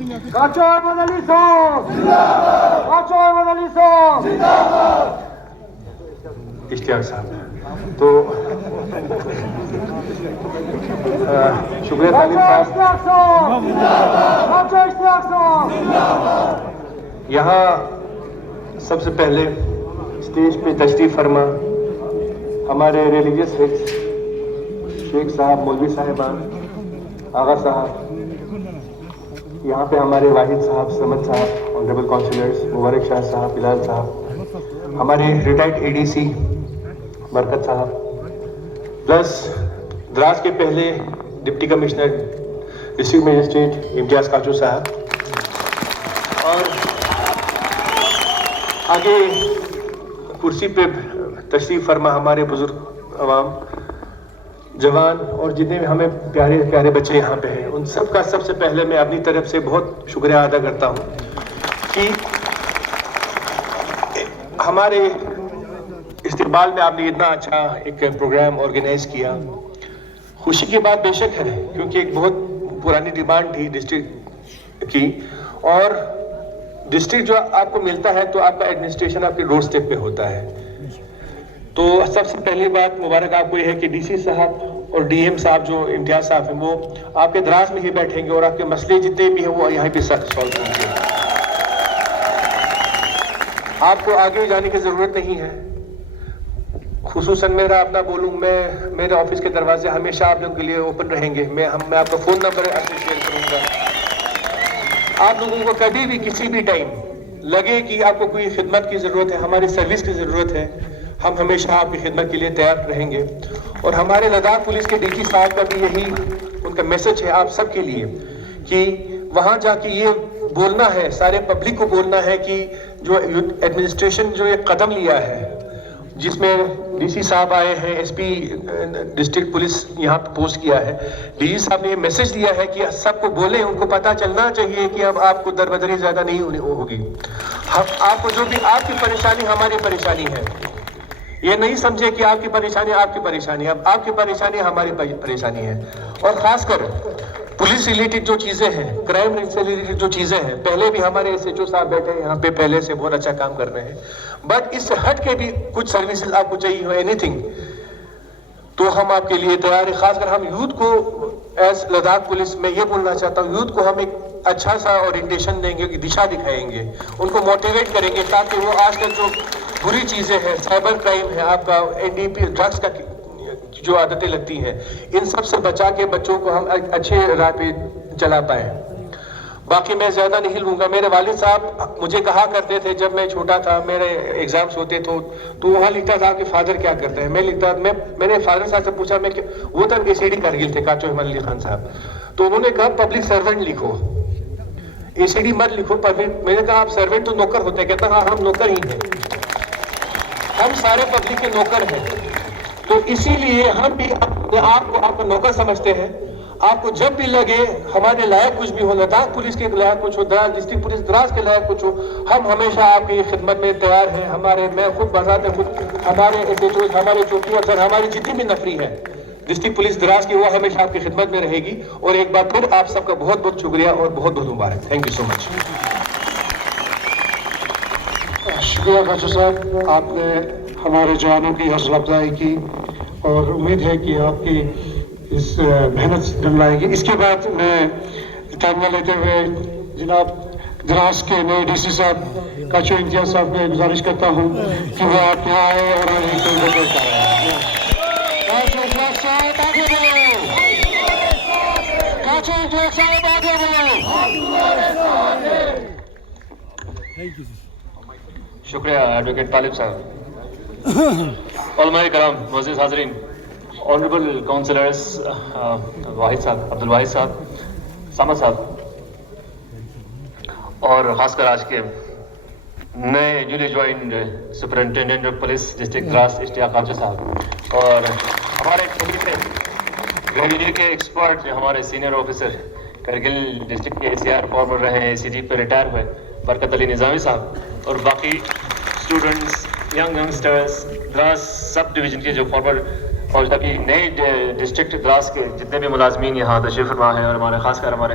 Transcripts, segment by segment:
کاچو احمد علی صاحب کاچو احمد علی صاحب اشتیاق صاحب تو شکریہ طالب صاحب. کاچو اشتیاق صاحب یہاں سب سے پہلے اسٹیج پہ تشریف فرما ہمارے ریلیجیس ہیڈز شیخ صاحب، مولوی صاحبان، آغا صاحب، یہاں پہ ہمارے واحد صاحب، سمد صاحب، آنریبل کونسلرز مبارک شاہ صاحب، بلال صاحب، ہمارے ریٹائرڈ اے ڈی سی برکت صاحب، پلس دراز کے پہلے ڈپٹی کمشنر ڈسٹرکٹ مجسٹریٹ امتیاز کاچو صاحب، اور آگے کرسی پہ تشریف فرما ہمارے بزرگ عوام، جوان اور جتنے بھی ہمیں پیارے پیارے بچے یہاں پہ ہیں، ان سب کا سب سے پہلے میں اپنی طرف سے بہت شکریہ ادا کرتا ہوں کہ ہمارے استقبال میں آپ نے اتنا اچھا ایک پروگرام آرگنائز کیا. خوشی کی بات بے شک ہے کیونکہ ایک بہت پرانی ڈیمانڈ تھی ڈسٹرکٹ کی، اور ڈسٹرکٹ جو آپ کو ملتا ہے تو آپ کا ایڈمنسٹریشن آپ کے ڈور اسٹیپ پہ ہوتا ہے. تو سب سے پہلی بات مبارک آپ کو یہ ہے کہ ڈی سی صاحب اور ڈی ایم صاحب جو امتیاز صاحب ہیں وہ آپ کے دراز میں ہی بیٹھیں گے اور آپ کے مسئلے جتنے بھی ہیں وہ یہاں پہ سالو ہوں گے. آپ کو آگے جانے کی ضرورت نہیں ہے. خصوصاً میرا اپنا بولوں، میرے آفس کے دروازے ہمیشہ آپ لوگوں کے لیے اوپن رہیں گے. میں آپ کا فون نمبر شیئر کروں گا. آپ لوگوں کو کبھی بھی کسی بھی ٹائم لگے کہ آپ کو کوئی خدمت کی ضرورت ہے، ہماری سروس کی ضرورت ہے، ہم ہمیشہ آپ کی خدمت کے لیے تیار رہیں گے. اور ہمارے لداخ پولیس کے ڈی جی صاحب کا بھی یہی ان کا میسج ہے آپ سب کے لیے کہ وہاں جا کے یہ بولنا ہے، سارے پبلک کو بولنا ہے کہ جو ایڈمنسٹریشن جو یہ قدم لیا ہے، جس میں ڈی سی صاحب آئے ہیں، ایس پی ڈسٹرکٹ پولیس یہاں پہ پوسٹ کیا ہے، ڈی جی صاحب نے یہ میسج دیا ہے کہ سب کو بولیں، ان کو پتہ چلنا چاہیے کہ اب آپ کو دربدری زیادہ نہیں ہوگی. آپ کو جو بھی آپ کی پریشانی ہماری پریشانی ہے، یہ نہیں سمجھے کہ آپ کی پریشانی آپ کی پریشانی، اب آپ کی پریشانی ہماری پریشانی ہے. اور خاص کر پولیس ریلیٹڈ جو چیزیں ہیں، کرائم سے ریلیٹڈ جو چیزیں ہیں، پہلے بھی ہمارے ایس ایچ او صاحب بیٹھے ہیں یہاں پہ، پہلے سے بہت اچھا کام کر رہے ہیں. بٹ اس سے ہٹ کے بھی کچھ سروسز آپ کو چاہیے ہو، اینی تھنگ، تو ہم آپ کے لیے تیار ہیں. خاص کر ہم یوتھ کو ایز لداخ پولیس میں یہ بولنا چاہتا ہوں، یوتھ کو ہم ایک اچھا سا اورینٹیشن دیں گے، دشا دکھائیں گے، ان کو موٹیویٹ کریں گے تاکہ وہ آج کل جو بری چیزیں ہیں، سائبر کرائم ہے، آپ کا این ڈی پی ڈرگس کا جو عادتیں لگتی ہیں، ان سب سے بچا کے بچوں کو ہم اچھے راہ پہ چلا پائیں. باقی میں زیادہ نہیں لوں گا. میرے والد صاحب مجھے کہا کرتے تھے جب میں چھوٹا تھا، میرے ایگزامس ہوتے تھے تو وہاں لکھتا تھا کہ فادر کیا کرتے ہیں. میں نے فادر صاحب سے پوچھا، وہ تب اے سی ڈی کارگل تھے، کاچو احمد علی خان صاحب، تو انہوں نے کہا پبلک سرونٹ لکھو، اے سی ڈی مت لکھو پبلک. میں نے کہا آپ سرونٹ تو نوکر ہوتے ہیں. کہتا ہاں ہم نوکر ہی ہیں، ہم سارے پبلک کے نوکر ہیں. تو اسی لیے ہم بھی آپ کو آپ کا نوکر سمجھتے ہیں. آپ کو جب بھی لگے ہمارے لائق کچھ بھی ہو، لداخ پولیس کے لائق کچھ ہو، ڈسٹرکٹ پولیس دراز کے لائق کچھ ہو، ہم ہمیشہ آپ کی خدمت میں تیار ہیں. میں خود بذات خود ہمارے ایس ایچ او، ہمارے چوکی افسر، ہماری جتنی بھی نفری ہے ڈسٹرکٹ پولیس دراز کی، وہ ہمیشہ آپ کی خدمت میں رہے گی. اور ایک بار پھر آپ سب کا بہت بہت شکریہ اور بہت بہت مبارک. تھینک یو سو مچ. شکریہ کاچو صاحب، آپ نے ہمارے جوانوں کی حوصلہ افزائی کی اور امید ہے کہ آپ کی اس محنت دم لائے گی. اس کے بعد میں تعمیہ لیتے ہوئے جناب دراز کے نئے ڈی سی صاحب کاچو امتیاز صاحب کو گزارش کرتا ہوں کہ وہ آپ یہاں آئے اور آگے شکریہ ایڈوکیٹ طالب صاحب. علماء کرام، معزز حاضرین، آنریبل کونسلرز واحد صاحب، عبد الواحد صاحب، سامد صاحب، اور خاص کر آج کے نئے newly joined superintendent of police district دراز اشتیاق کاچو صاحب، اور ہمارے چھوٹے سے ریوینیو کے ایکسپرٹ جو ہمارے سینئر آفیسر کرگل ڈسٹرکٹ کے اے سی آر فارمر رہے ہیں، اے سی جی پہ ریٹائر ہوئے، برکت علی نظامی صاحب، اور باقی اسٹوڈنٹس، ینگسٹرز، دراز سب ڈویژن کے جو فارمر اور ابھی نئے ڈسٹرکٹ دراز کے جتنے بھی ملازمین یہاں تشریف فرما ہیں، اور ہمارے خاص کر ہمارے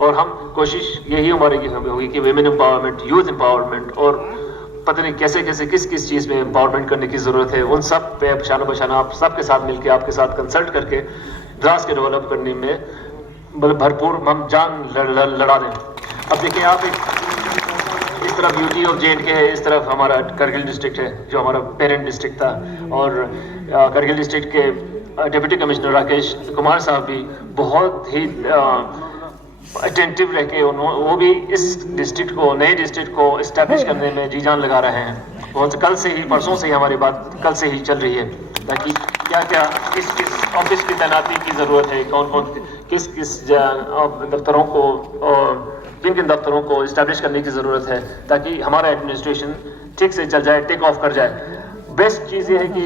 اور ہم کوشش یہی ہمارے کی ہمیں ہوگی کہ ویمن امپاورمنٹ، یوتھ امپاورمنٹ اور پتہ نہیں کیسے کیسے کس چیز میں امپاورمنٹ کرنے کی ضرورت ہے، ان سب پہ شانہ بشانہ آپ سب کے ساتھ مل کے، آپ کے ساتھ کنسلٹ کر کے دراز کے ڈیولپ کرنے میں بھرپور ہم جان لڑا دیں. اب دیکھیں آپ اس طرف UT اور JNK ہے، اس طرف ہمارا کرگل ڈسٹرکٹ ہے جو ہمارا پیرنٹ ڈسٹرکٹ تھا، اور کرگل ڈسٹرکٹ کے ڈپٹی کمشنر راکیش کمار صاحب بھی بہت ہی اٹینٹیو رہ کے وہ بھی اس ڈسٹرکٹ کو، نئے ڈسٹرکٹ کو اسٹیبلش کرنے میں جی جان لگا رہے ہیں. بہت کل سے ہی، پرسوں سے ہی ہماری بات کل سے ہی چل رہی ہے تاکہ کیا کیا کس آفس کی تعیناتی کی ضرورت ہے، کون کس دفتروں کو اور کن دفتروں کو اسٹیبلش کرنے کی ضرورت ہے تاکہ ہمارا ایڈمنسٹریشن ٹھیک سے چل جائے، ٹیک آف کر جائے. بیسٹ چیز یہ ہے کہ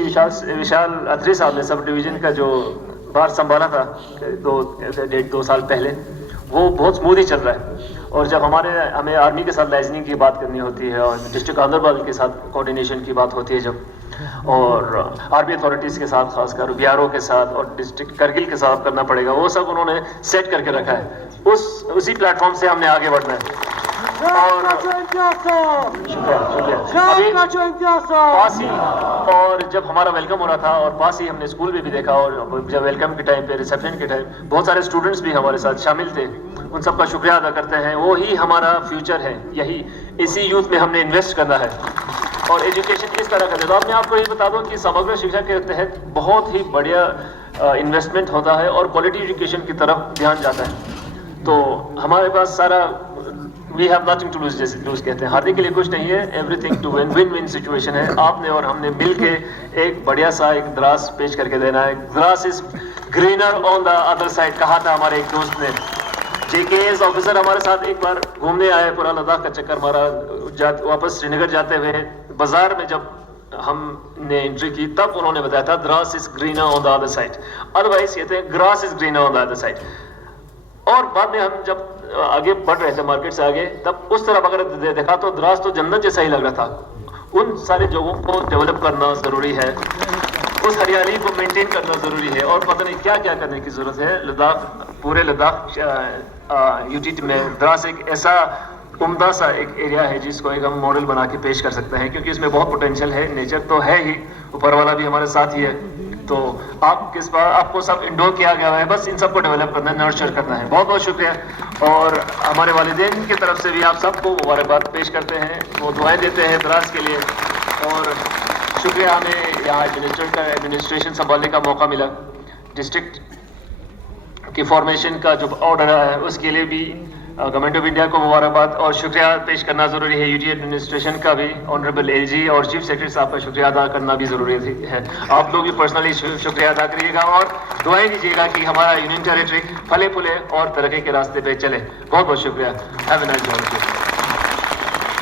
وشال اتری صاحب نے سب ڈویژن کا جو بار سنبھالا تھا 1.5-2 سال پہلے، وہ بہت سموتھ ہی چل رہا ہے. اور جب ہمیں آرمی کے ساتھ لائزننگ کی بات کرنی ہوتی ہے اور ڈسٹرکٹ گاندربل کے ساتھ کوآرڈینیشن کی بات ہوتی ہے جب، اور آرمی اتھارٹیز کے ساتھ خاص کر BRO کے ساتھ اور ڈسٹرکٹ کرگل کے ساتھ کرنا پڑے گا، وہ سب انہوں نے سیٹ کر کے رکھا ہے. اسی پلیٹ فارم سے ہم نے آگے بڑھنا ہے. اور شکریہ پاس ہی، اور جب ہمارا ویلکم ہو رہا تھا اور پاس ہی ہم نے اسکول میں بھی دیکھا، اور جب ویلکم کے ٹائم پہ، ریسیپشن کے ٹائم بہت سارے اسٹوڈنٹس بھی ہمارے ساتھ شامل تھے. ان سب کا شکریہ ادا کرتے ہیں. وہی ہمارا فیوچر ہے، یہی اسی یوتھ میں ہم نے انویسٹ کرنا ہے اور ایجوکیشن اس طرح کا. میں آپ کو یہ بتا دوں کہ سمگر شکشا کے تحت بہت ہی بڑھیا انویسٹمنٹ ہوتا ہے اور کوالٹی ایجوکیشن کی طرف دھیان جاتا ہے. تو ہمارے پاس سارا we have nothing to lose, جیسے لوز کہتے ہیں، ہارنے کے لیے کچھ نہیں ہے، everything to win, win win situation ہے. آپ نے اور ہم نے مل کے ایک بڑھیا سا ایک دراز پیش کر کے دینا ہے. Grass is greener on the other side کہا تھا ہمارے ایک دوست نے. JKS آفیسر ہمارے ساتھ ایک بار گھومنے آئے، پورا لداخ کا چکر مارا، واپس سری نگر جاتے ہوئے بازار میں جب ہم نے انٹری کی تب انہوں نے بتایا تھا grass is greener on the other side, otherwise کہتے ہیں grass is greener on the other side. اور بعد میں ہم جب آگے بڑھ رہے تھے مارکیٹ سے آگے، تب اس طرح اگر دیکھا تو دراز تو جنت جیسا ہی لگ رہا تھا. ان سارے جگہوں کو ڈیولپ کرنا ضروری ہے، اس ہریالی کو مینٹین کرنا ضروری ہے، اور پتہ نہیں کیا کیا کرنے کی ضرورت ہے. لداخ، پورے لداخ UT میں دراز ایک ایسا عمدہ سا ایک ایریا ہے جس کو ایک ہم ماڈل بنا کے پیش کر سکتے ہیں، کیونکہ اس میں بہت پوٹینشیل ہے. نیچر تو ہے ہی، اوپر والا بھی ہمارے ساتھ ہی ہے. تو آپ کو سب انڈور کیا گیا ہے، بس ان سب کو ڈیولپ کرنا ہے، نرچر کرنا ہے. بہت بہت شکریہ. اور ہمارے والدین کی طرف سے بھی آپ سب کو مبارکباد پیش کرتے ہیں، وہ دعائیں دیتے ہیں دراز کے لیے. اور شکریہ ہمیں یہاں ایڈمنسٹریشن سنبھالنے کا موقع ملا. ڈسٹرکٹ کی فارمیشن کا جو آرڈر ہے اس کے لیے بھی گورنمنٹ آف انڈیا کو مبارکباد اور شکریہ پیش کرنا ضروری ہے. UT ایڈمنسٹریشن کا بھی، آنریبل LG اور چیف سیکرٹری صاحب کا شکریہ ادا کرنا بھی ضروری ہے. آپ لوگ بھی پرسنلی شکریہ ادا کریے گا اور دعائیں دیجیے گا کہ ہمارا یونین ٹیریٹری پھلے پھولے اور ترقی کے راستے پہ چلے. بہت بہت شکریہ. Have a nice day.